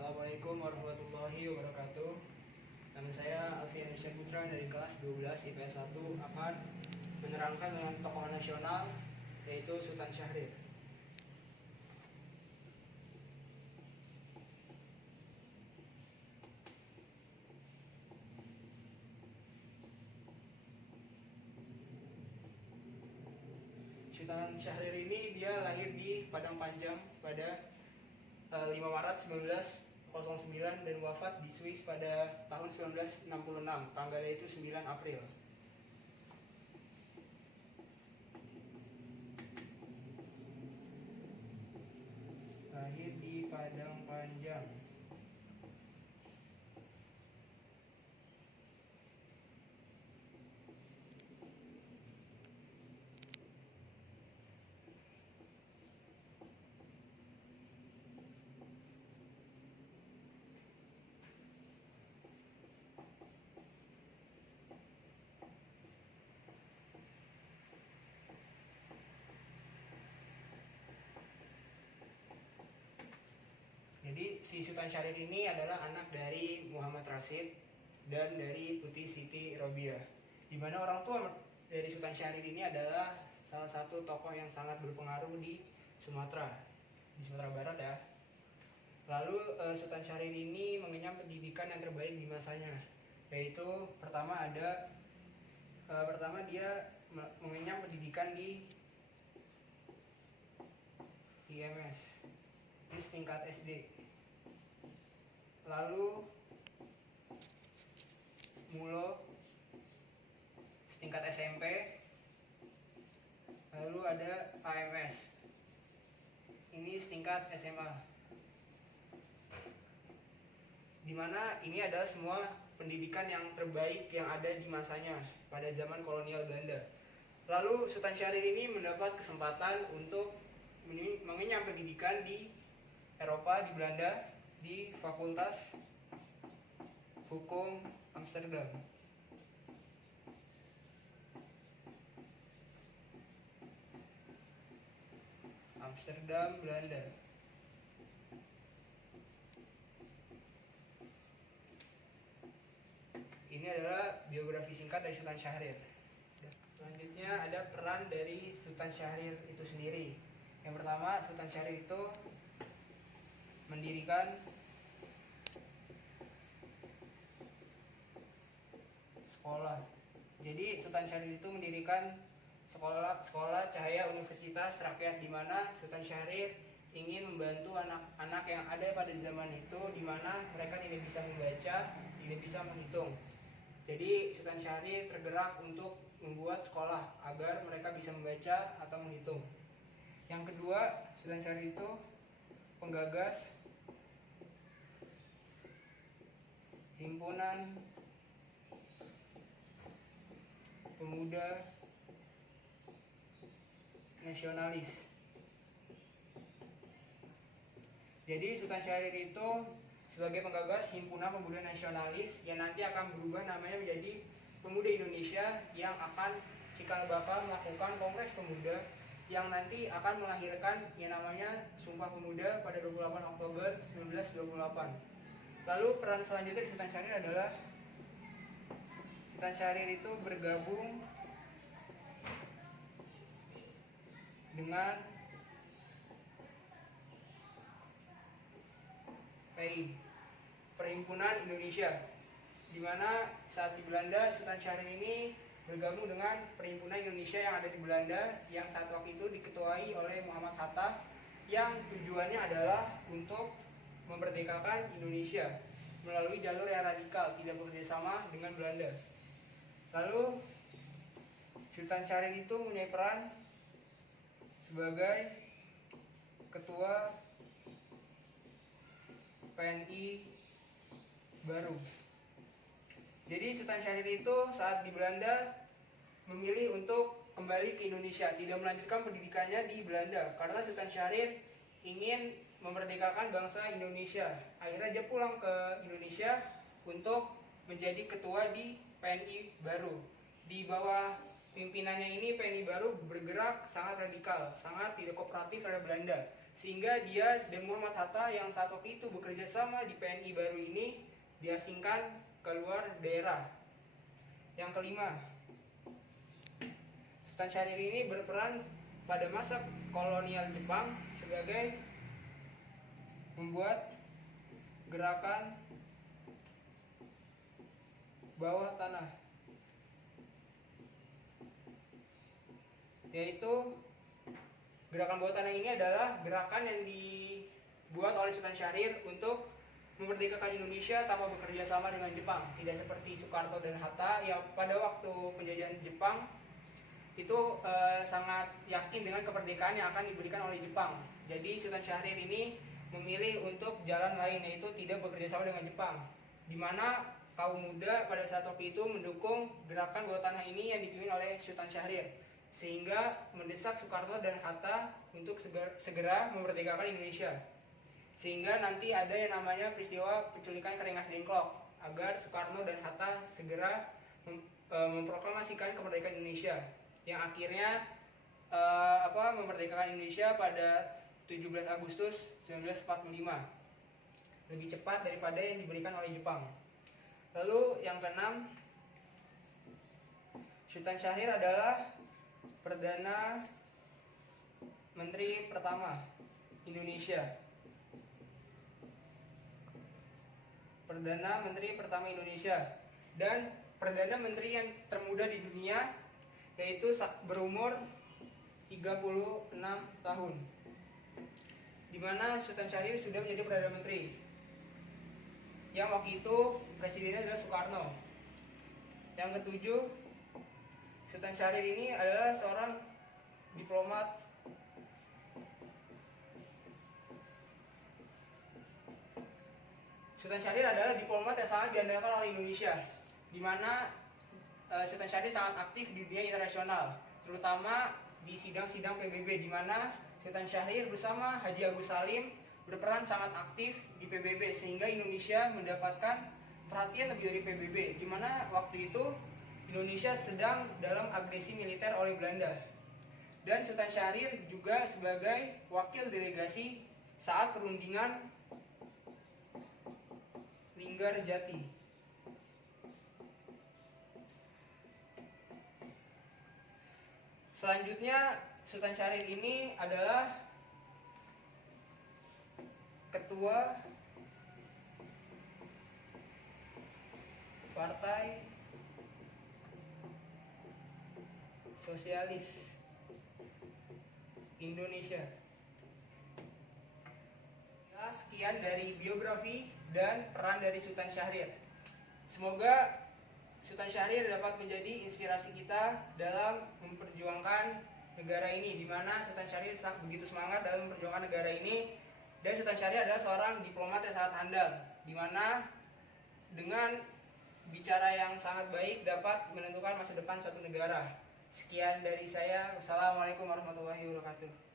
Assalamualaikum warahmatullahi wabarakatuh. Nama saya Alfian Putra dari kelas 12 IPS 1 akan menerangkan dengan tokoh nasional yaitu Sultan Syahrir. Sultan Syahrir ini dia lahir di Padang Panjang pada 5 Maret 1909 dan wafat di Swiss pada tahun 1966. Tanggalnya itu 9 April. Lahir di Padang Panjang. Jadi si Sultan Syahrir ini adalah anak dari Muhammad Rashid dan dari Putih Siti Robiah. Di mana orang tua dari Sultan Syahrir ini adalah salah satu tokoh yang sangat berpengaruh di Sumatera Barat ya. Lalu Sultan Syahrir ini mengenyam pendidikan yang terbaik di masanya, yaitu pertama dia mengenyam pendidikan di IMS, ini setingkat SD. Lalu Mulo setingkat SMP. Lalu ada AMS, ini setingkat SMA. Dimana ini adalah semua pendidikan yang terbaik yang ada di masanya pada zaman kolonial Belanda. Lalu Sultan Syahrir ini mendapat kesempatan untuk mengenyam pendidikan di Eropa, di Belanda, di Fakultas Hukum Amsterdam. Amsterdam, Belanda. Ini adalah biografi singkat dari Sultan Syahrir. Selanjutnya ada peran dari Sultan Syahrir itu sendiri. Yang pertama, Sultan Syahrir itu mendirikan sekolah. Jadi Sultan Syahrir itu mendirikan sekolah Cahaya Universitas Rakyat, di mana Sultan Syahrir ingin membantu anak-anak yang ada pada zaman itu, di mana mereka tidak bisa membaca, tidak bisa menghitung. Jadi Sultan Syahrir tergerak untuk membuat sekolah agar mereka bisa membaca atau menghitung. Yang kedua, Sultan Syahrir itu penggagas Himpunan Pemuda Nasionalis. Jadi Sultan Syahrir itu sebagai penggagas Himpunan Pemuda Nasionalis yang nanti akan berubah namanya menjadi Pemuda Indonesia, yang akan cikal bakal melakukan Kongres Pemuda yang nanti akan melahirkan yang namanya Sumpah Pemuda pada 28 Oktober 1928. Lalu peran selanjutnya di Sultan Syahrir adalah Sultan Syahrir itu bergabung dengan PI, Perhimpunan Indonesia, di mana saat di Belanda Sultan Syahrir ini bergabung dengan Perhimpunan Indonesia yang ada di Belanda, yang saat waktu itu diketuai oleh Muhammad Hatta, yang tujuannya adalah untuk memerdekakan Indonesia melalui jalur yang radikal, tidak bekerjasama dengan Belanda. Lalu Sultan Syahrir itu mempunyai peran sebagai ketua PNI baru. Jadi Sultan Syahrir itu saat di Belanda memilih untuk kembali ke Indonesia, tidak melanjutkan pendidikannya di Belanda karena Sultan Syahrir ingin memerdekakan bangsa Indonesia. Akhirnya dia pulang ke Indonesia untuk menjadi ketua di PNI baru. Di bawah pimpinannya ini PNI baru bergerak sangat radikal, sangat tidak kooperatif terhadap Belanda, sehingga dia dan Muhammad Hatta yang saat waktu itu bekerja sama di PNI baru ini diasingkan keluar daerah. Yang kelima, Sultan Syahrir ini berperan pada masa kolonial Jepang sebagai membuat gerakan bawah tanah, yaitu gerakan bawah tanah ini adalah gerakan yang dibuat oleh Sultan Syahrir untuk memerdekakan Indonesia tanpa bekerja sama dengan Jepang. Tidak seperti Soekarno dan Hatta yang pada waktu penjajahan Jepang itu sangat yakin dengan kemerdekaan yang akan diberikan oleh Jepang. Jadi Sultan Syahrir ini memilih untuk jalan lain, yaitu tidak bekerja sama dengan Jepang, di mana kaum muda pada saat waktu itu mendukung gerakan bawah tanah ini yang dipimpin oleh Sultan Syahrir, sehingga mendesak Soekarno dan Hatta untuk segera memerdekakan Indonesia. Sehingga nanti ada yang namanya peristiwa penculikan Rengas Dengklok, agar Soekarno dan Hatta segera memproklamasikan kemerdekaan Indonesia, yang akhirnya memerdekakan Indonesia pada 17 Agustus 1945, lebih cepat daripada yang diberikan oleh Jepang. Lalu yang keenam, Sultan Syahrir adalah Perdana Menteri pertama Indonesia. Perdana Menteri pertama Indonesia dan Perdana Menteri yang termuda di dunia, yaitu berumur 36 tahun, di mana Sultan Syahrir sudah menjadi Perdana Menteri, yang waktu itu presidennya adalah Soekarno. Yang ketujuh, Sultan Syahrir ini adalah seorang diplomat Sultan Syahrir adalah diplomat yang sangat diandalkan oleh Indonesia, di mana Sultan Syahrir sangat aktif di dunia internasional, terutama di sidang-sidang PBB, di mana Sultan Syahrir bersama Haji Agus Salim berperan sangat aktif di PBB, sehingga Indonesia mendapatkan perhatian lebih dari PBB, di mana waktu itu Indonesia sedang dalam agresi militer oleh Belanda. Dan Sultan Syahrir juga sebagai wakil delegasi saat perundingan Linggarjati. Selanjutnya, Sultan Syahrir ini adalah Ketua Partai Sosialis Indonesia. Sekian dari biografi dan peran dari Sultan Syahrir. Semoga Sultan Syahrir dapat menjadi inspirasi kita dalam memperjuangkan negara ini, di mana Sultan Syahrir begitu semangat dalam memperjuangkan negara ini. Dan Sultan Syahrir adalah seorang diplomat yang sangat handal, di mana dengan bicara yang sangat baik dapat menentukan masa depan suatu negara. Sekian dari saya. Wassalamualaikum warahmatullahi wabarakatuh.